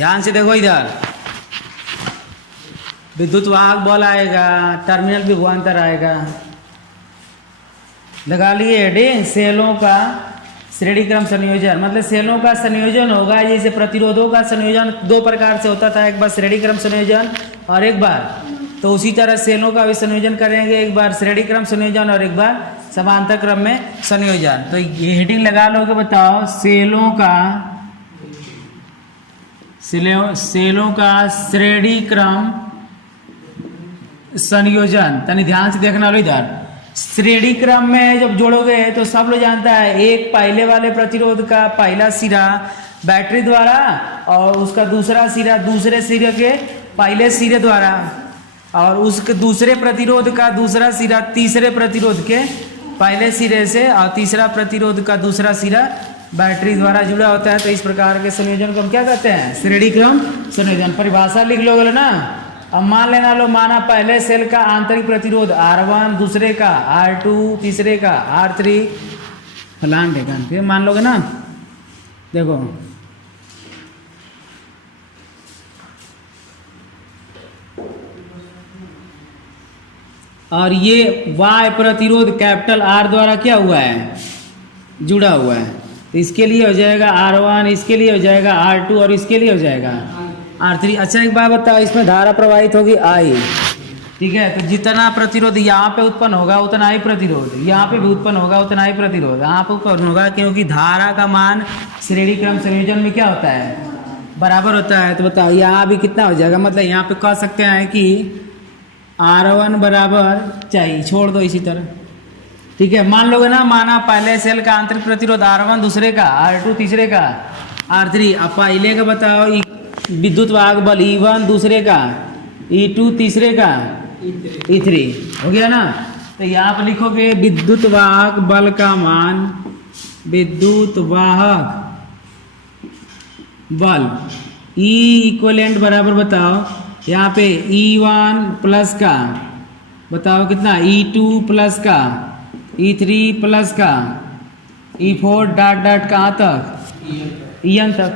ध्यान से देखो इधर, विद्युत वाहक बल आएगा, टर्मिनल विभवांतर आएगा। लगा लिए हेडिंग, सेलों का श्रेणी क्रम संयोजन, मतलब सेलों का संयोजन होगा। जैसे प्रतिरोधों का संयोजन दो प्रकार से होता था, एक बार श्रेणी क्रम संयोजन और एक बार, तो उसी तरह सेलों का भी संयोजन करेंगे, एक बार श्रेणी क्रम संयोजन और एक बार समांतर क्रम में संयोजन। तो ये हेडिंग लगा लोगे, बताओ सेलों का श्रेणी क्रम संयोजन। तनी ध्यान से देखना लो इधर, श्रेणी क्रम में जब जोड़ोगे तो सब लोग जानता है, एक पहले वाले प्रतिरोध का पहला सिरा बैटरी द्वारा और उसका दूसरा सिरा दूसरे सिरे के पहले सिरे द्वारा, और उसके दूसरे प्रतिरोध का दूसरा सिरा तीसरे प्रतिरोध के पहले सिरे से, और तीसरा प्रतिरोध का दूसरा सिरा बैटरी द्वारा जुड़ा होता है। तो इस प्रकार के संयोजन को हम क्या कहते हैं? श्रेणी क्रम संयोजन। परिभाषा लिख लोगे ना। अब मान लेना लो, माना पहले सेल का आंतरिक प्रतिरोध R1, दूसरे का R2, तीसरे का R3 फलान ढेकान, फिर मान लोगे ना। देखो और ये Y प्रतिरोध कैपिटल R द्वारा क्या हुआ है? जुड़ा हुआ है। तो इसके लिए हो जाएगा R1, इसके लिए हो जाएगा R2 और इसके लिए हो जाएगा R3। अच्छा एक बात बताओ, इसमें धारा प्रवाहित होगी I, ठीक है। तो जितना प्रतिरोध यहाँ पे उत्पन्न होगा उतना ही प्रतिरोध यहाँ पे भी उत्पन्न होगा, उतना ही प्रतिरोध यहाँ पे उत्पन्न होगा, क्योंकि धारा का मान श्रेणी क्रम संयोजन में क्या होता है? बराबर होता है। तो बताओ यहाँ भी कितना हो जाएगा? मतलब यहाँ पे कह सकते हैं कि R1 बराबर चाहिए, छोड़ दो इसी तरह, ठीक है। मान लोगे ना, माना पहले सेल का आंतरिक प्रतिरोध R1, दूसरे का R2, तीसरे का R3। अब पहले का बताओ विद्युत वाहक बल E1, दूसरे का E2, तीसरे का E3, हो गया ना। तो यहाँ पर लिखोगे विद्युत वाहक बल का मान, विद्युत वाहक बल E इक्वलेंट बराबर बताओ, यहाँ पे E1 प्लस का बताओ कितना, E2 प्लस का, E3 प्लस का, E4 डॉट डॉट कहाँ तक? En तक।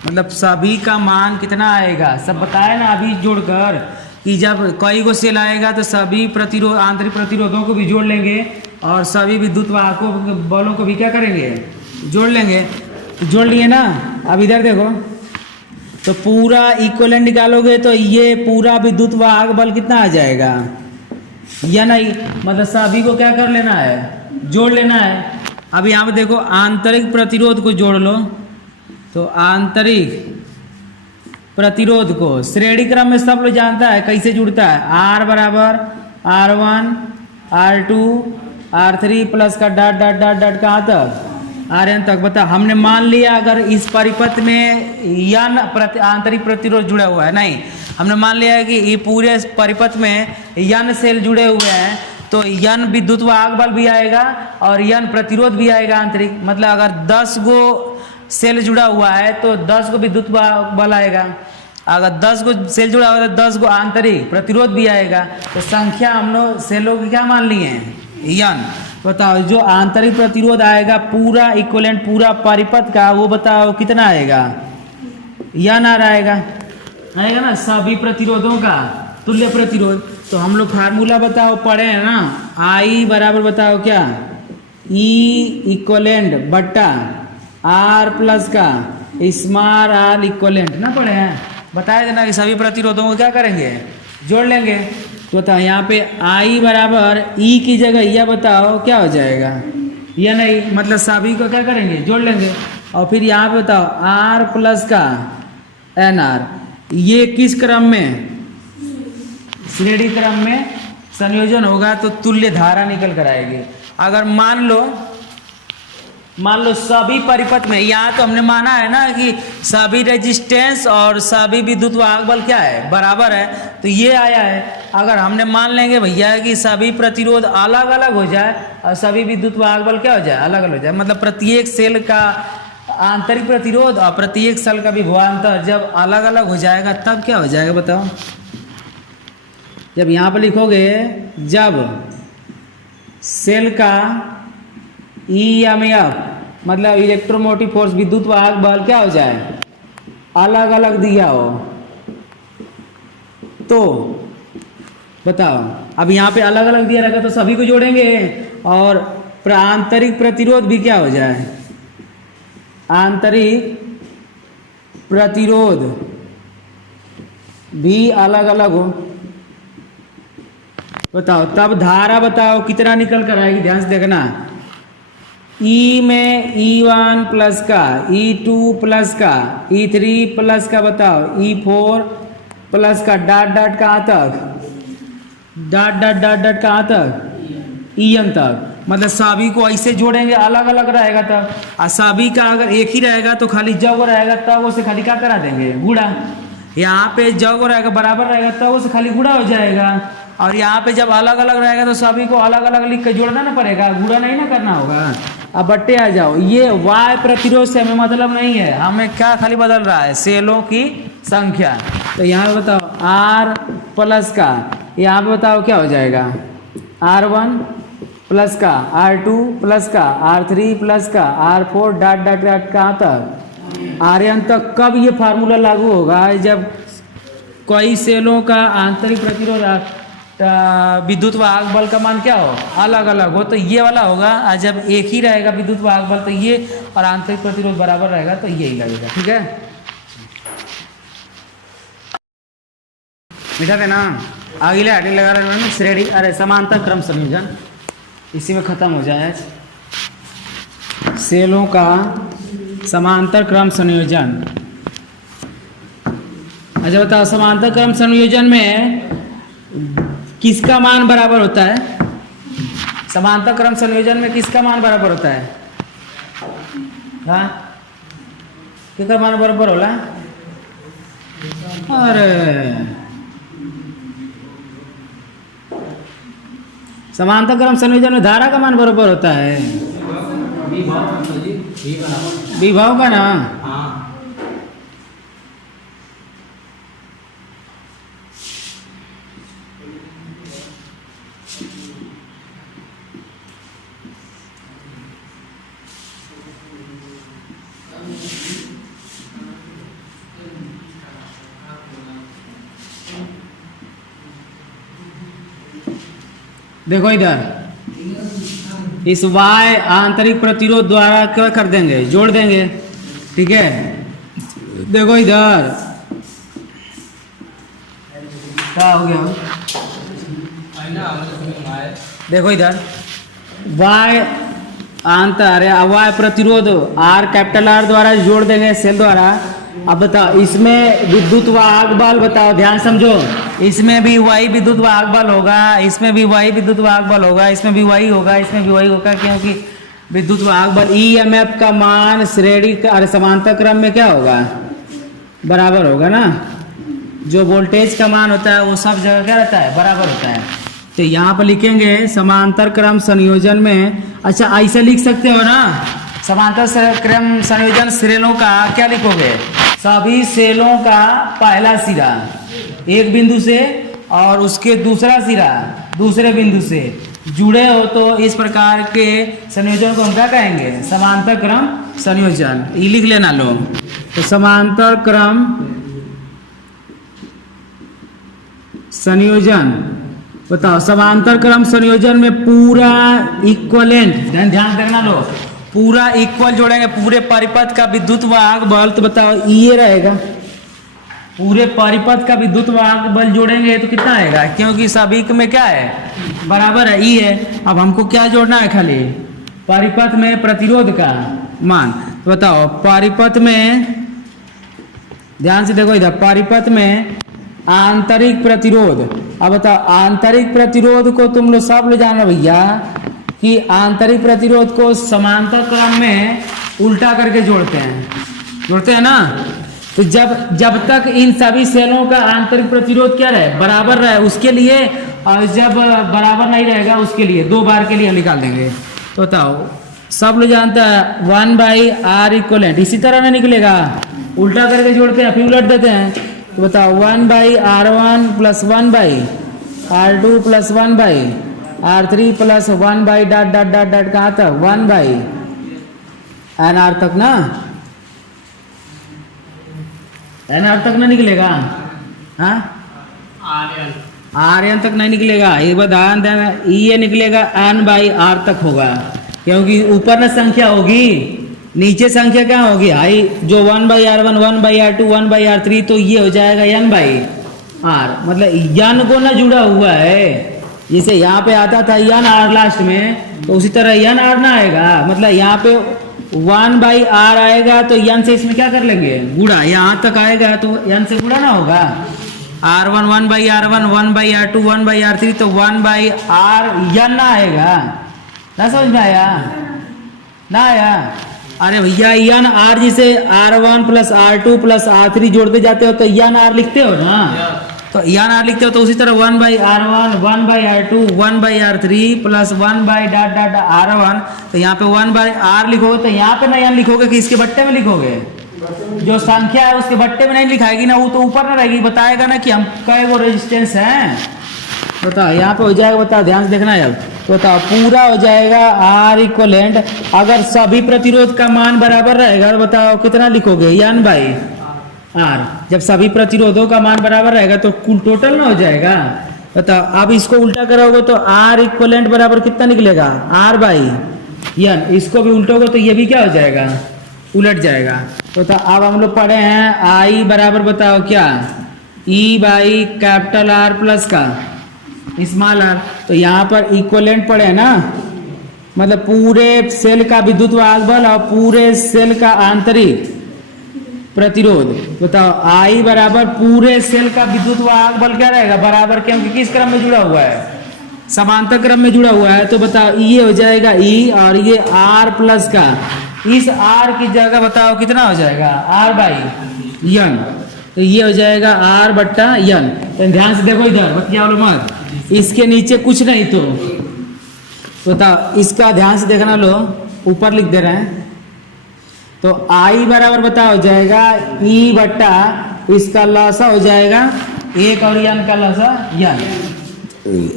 मतलब सभी का मान कितना आएगा? सब बताया ना अभी जोड़कर, कि जब कई गो सेल आएगा तो सभी प्रतिरोध आंतरिक प्रतिरोधों को भी जोड़ लेंगे और सभी विद्युत वाहकों बलों को भी क्या करेंगे? जोड़ लेंगे। जोड़ लिए ना। अब इधर देखो, तो पूरा इक्विवेलेंट निकालोगे तो ये पूरा विद्युत वाहक बल कितना आ जाएगा? या नहीं, मतलब सभी को क्या कर लेना है? जोड़ लेना है। अब यहाँ पे देखो आंतरिक प्रतिरोध को जोड़ लो, तो आंतरिक प्रतिरोध को श्रेणी क्रम में सब लोग जानता है कैसे जुड़ता है। R बराबर R1, R2, R3 प्लस का डॉट डॉट डॉट डॉट कहाँ तक? Rn तक। बता, हमने मान लिया अगर इस परिपथ में N आंतरिक प्रतिरोध जुड़ा हुआ है, नहीं, हमने मान लिया है कि ये पूरे परिपथ में N सेल जुड़े हुए हैं, तो N विद्युत वाहक बल भी आएगा और N प्रतिरोध भी आएगा आंतरिक। मतलब अगर 10 गो सेल जुड़ा हुआ है तो 10 गो विद्युत बल आएगा, अगर 10 गो सेल जुड़ा हुआ है तो 10 गो आंतरिक प्रतिरोध भी आएगा। तो संख्या हम लोग सेलों की क्या मान लिए हैं? N। बताओ जो आंतरिक प्रतिरोध आएगा पूरा इक्विवेलेंट पूरा परिपथ का, वो बताओ कितना आएगा? N R आएगा ना, सभी प्रतिरोधों का तुल्य प्रतिरोध। तो हम लोग फार्मूला बताओ पढ़े हैं ना, I बराबर बताओ क्या? E इक्विवेलेंट बट्टा R प्लस का स्मॉल r इक्विवेलेंट ना पढ़े हैं। बताया था ना कि सभी प्रतिरोधों को क्या करेंगे? जोड़ लेंगे। तो बताओ यहाँ पे I बराबर E की जगह यह बताओ क्या हो जाएगा? या नहीं, मतलब सभी को क्या करेंगे? जोड़ लेंगे। और फिर यहाँ पे बताओ R प्लस का NR, ये किस क्रम में? श्रेणी क्रम में संयोजन होगा तो तुल्य धारा निकल कर आएगी। अगर मान लो सभी परिपथ में, यहाँ तो हमने माना है ना कि सभी रेजिस्टेंस और सभी विद्युत वाहक बल क्या है? बराबर है, तो ये आया है। अगर हमने मान लेंगे भैया कि सभी प्रतिरोध अलग अलग हो जाए और सभी विद्युत वाहक बल क्या हो जाए? अलग अलग हो जाए, मतलब प्रत्येक सेल का आंतरिक प्रतिरोध और प्रत्येक सेल का विभवांतर जब अलग अलग हो जाएगा तब क्या हो जाएगा बताओ? जब यहाँ पर लिखोगे, जब सेल का EMF मतलब इलेक्ट्रोमोटिव फोर्स विद्युत वाहक बल क्या हो जाए? अलग अलग दिया हो तो बताओ। अब यहाँ पे अलग अलग दिया रहेगा तो सभी को जोड़ेंगे, और आंतरिक प्रतिरोध भी क्या हो जाए, आंतरिक प्रतिरोध भी अलग अलग हो। बताओ तब धारा बताओ कितना निकल कर आएगी, ध्यान से देखना। ई में E1 प्लस का, E2 प्लस का, E3 प्लस का, बताओ E4 प्लस का, डॉट डॉट कहाँ तक, डॉट डॉट डॉट डॉट कहाँ तक, En तक। मतलब सभी को ऐसे जोड़ेंगे, अलग अलग रहेगा तब। और सभी का अगर एक ही रहेगा तो खाली जब रहेगा तब उसे खाली क्या करा देंगे, गुणा। यहाँ पे जब रहेगा बराबर रहेगा तब उसे खाली गुणा हो जाएगा। और यहाँ पे जब अलग अलग रहेगा तो सभी को अलग अलग लिख के जोड़ना ना पड़ेगा, गुणा नहीं ना करना होगा। अब बट्टे आ जाओ, ये वाय प्रतिरोध से हमें मतलब नहीं है, हमें क्या खाली बदल रहा है, सेलों की संख्या। तो यहाँ पे बताओ R प्लस का, यहाँ पे बताओ क्या हो जाएगा, R1 प्लस का, R2 प्लस का, R3 प्लस का, R4 डॉट डॉट डॉट कहाँ तक, Rn तक। कब ये फार्मूला लागू होगा, जब कई सेलों का आंतरिक प्रतिरोध विद्युत वाहक बल का मान क्या हो, अलग अलग हो, तो ये वाला होगा। और जब एक ही रहेगा विद्युत वाहक बल तो ये, और आंतरिक प्रतिरोध बराबर रहेगा तो यही लगेगा। ठीक है, मिटा देना। अगले हेडिंग लगा रहे हैं श्रेणी, अरे समांतर क्रम संयोजन, इसी में खत्म हो जाए सेलों का समांतर क्रम संयोजन। अच्छा बताओ, समांतर क्रम संयोजन में किसका मान बराबर होता है, समांतर क्रम संयोजन में किसका मान बराबर होता है, हाँ किसका मान बराबर होला, अरे समांतर क्रम संयोजन में धारा का मान बराबर होता है, विभव का ना। देखो इधर, इस y आंतरिक प्रतिरोध द्वारा क्या कर देंगे, जोड़ देंगे। ठीक है, देखो इधर क्या हो गया, देखो इधर y आंतर y प्रतिरोध R कैपिटल R द्वारा जोड़ देंगे सेल द्वारा। अब बताओ इसमें विद्युत वाहक बल, बताओ ध्यान समझो, इसमें भी वही विद्युत वाहक बल होगा, इसमें भी वही विद्युत वाहक बल होगा, इसमें भी वही होगा, इसमें भी वही होगा, क्योंकि विद्युत वाहक बल EMF का मान श्रेणी का समांतर क्रम में क्या होगा, बराबर होगा ना। जो वोल्टेज का मान होता है वो सब जगह क्या रहता है, बराबर होता है। तो यहाँ पर लिखेंगे समांतर क्रम संयोजन में, अच्छा ऐसे लिख सकते हो ना, समांतर क्रम संयोजन सेलों का क्या लिखोगे, सभी सेलों का पहला सिरा एक बिंदु से और उसके दूसरा सिरा दूसरे बिंदु से जुड़े हो तो इस प्रकार के संयोजन को हम क्या कहेंगे, समांतर क्रम संयोजन। ये लिख लेना लो। तो समांतर क्रम संयोजन, बताओ समांतर क्रम संयोजन में पूरा इक्वलेंट, ध्यान रखना लो, पूरा इक्वल जोड़ेंगे, पूरे परिपथ का विद्युत वाहक बल, तो बताओ ये रहेगा, पूरे परिपथ का विद्युत वाहक बल जोड़ेंगे तो कितना आएगा, क्योंकि सभी में क्या है, बराबर है, ई है। अब हमको क्या जोड़ना है, खाली परिपथ में प्रतिरोध का मान। तो बताओ परिपथ में, ध्यान से देखो इधर, परिपथ में आंतरिक प्रतिरोध। अब बताओ आंतरिक प्रतिरोध को तुम लोग सब ले जाना भैया, कि आंतरिक प्रतिरोध को समांतर क्रम में उल्टा करके जोड़ते हैं ना। तो जब तक इन सभी सेलों का आंतरिक प्रतिरोध क्या रहे, बराबर रहे, उसके लिए, और जब बराबर नहीं रहेगा उसके लिए दो बार के लिए हम निकाल देंगे। तो बताओ सब लोग जानता है 1/R इक्वलेंट, इसी तरह ना निकलेगा, उल्टा करके जोड़ते हैं फिर उलट देते हैं। तो बताओ 1/R1 plus 1/R2 plus 1/R3 plus 1/ dot dot dot dot कहाँ तक, 1/NR तक ना। एन आर तक ना निकलेगा? हाँ, आर एन तक नहीं निकलेगा। एक बार ध्यान देना, ये निकलेगा एन बाई आर तक होगा, क्योंकि ऊपर ना संख्या होगी, नीचे संख्या क्या होगी हाई, जो 1/r1 1/r2 1/r3, तो ये हो जाएगा n बाई आर, मतलब n को ना जुड़ा हुआ है। जैसे यहाँ पे आता था n r लास्ट में, तो उसी तरह n r ना आएगा, मतलब यहाँ पे 1/r आएगा तो n से इसमें क्या कर लेंगे, गुणा। यहाँ तक आएगा तो n से गुणा ना होगा। r1 1/r1 1/r2 1/r3, तो 1/r n ना आएगा। ना समझ में आया? ना आया? अरे भैया n r जिसे r1 plus r2 plus r3 जोड़ते जाते हो तो n r लिखते हो ना, तो n r लिखते हो, तो उसी तरह 1/r1 1/r2 1/r3 plus 1/r1, तो यहाँ पे 1/r लिखोगे, तो यहाँ पे ना n लिखोगे कि इसके बट्टे में लिखोगे, जो संख्या है उसके बट्टे में नहीं लिखाएगी ना, वो तो ऊपर ना रहेगी, बताएगा ना कि हम कई वो रेजिस्टेंस है। बताओ यहाँ पे हो जाएगा, बताओ ध्यान से देखना है अब, तो बताओ पूरा हो जाएगा R इक्वलेंट, अगर सभी प्रतिरोध का मान बराबर रहेगा तो बताओ कितना लिखोगे, n बाई आर। जब सभी प्रतिरोधों का मान बराबर रहेगा तो कुल टोटल ना हो जाएगा। बताओ अब इसको उल्टा करोगे तो R इक्वलेंट बराबर कितना निकलेगा, R बाई n। इसको भी उल्टोगे तो ये भी क्या हो जाएगा, उलट जाएगा। तो अब हम लोग पढ़े हैं I बराबर बताओ क्या, E by capital R plus का स्मॉल r। तो यहाँ पर इक्वलेंट पढ़े ना, मतलब पूरे सेल का विद्युत वाहक बल और पूरे सेल का आंतरिक प्रतिरोध। बताओ I बराबर पूरे सेल का विद्युत वाहक बल क्या रहेगा, बराबर, क्योंकि किस क्रम में जुड़ा हुआ है, समांतर क्रम में जुड़ा हुआ है। तो बताओ ये हो जाएगा E, और ये R प्लस का, इस R की जगह बताओ कितना हो जाएगा, R बाई n। तो ये हो जाएगा R बट्टा n। तो ध्यान से देखो इधर, बतिया लो मत, इसके नीचे कुछ नहीं, तो बताओ इसका ध्यान से देखना, लो ऊपर लिख दे रहे हैं। तो I बराबर बताओ हो जाएगा E बट्टा इसका लसा हो जाएगा 1 और n का लसा n,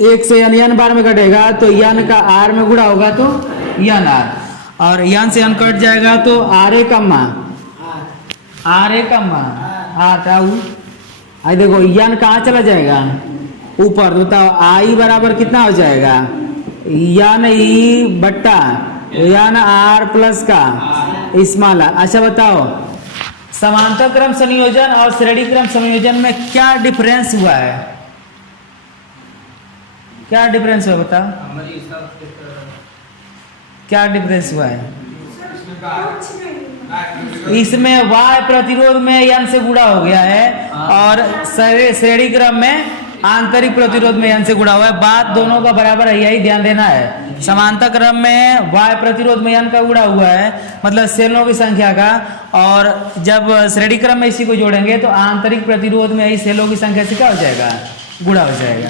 1 से n बार में कटेगा तो n का r में गुणा होगा तो n r, और n से n कट जाएगा तो r a comma r tau. आई देखो n कहाँ चला जाएगा, ऊपर। बताओ I बराबर कितना हो जाएगा, n E बट्टा n r प्लस का स्मॉल r। अच्छा बताओ समांतर क्रम संयोजन और श्रेणी क्रम संयोजन में क्या डिफरेंस हुआ है, क्या डिफरेंस हुआ बताओ, क्या डिफरेंस हुआ है? इसमें Y प्रतिरोध में n से गुणा हो गया है, और श्रेणी क्रम में आंतरिक प्रतिरोध में n से गुणा हुआ है। बात दोनों का बराबर है, यही ध्यान देना है। समांतर क्रम में Y प्रतिरोध में n का गुणा हुआ है, मतलब सेलों की संख्या का, और जब श्रेणी क्रम में इसी को जोड़ेंगे तो आंतरिक प्रतिरोध में यही सेलों की संख्या से क्या हो जाएगा, गुणा हो जाएगा।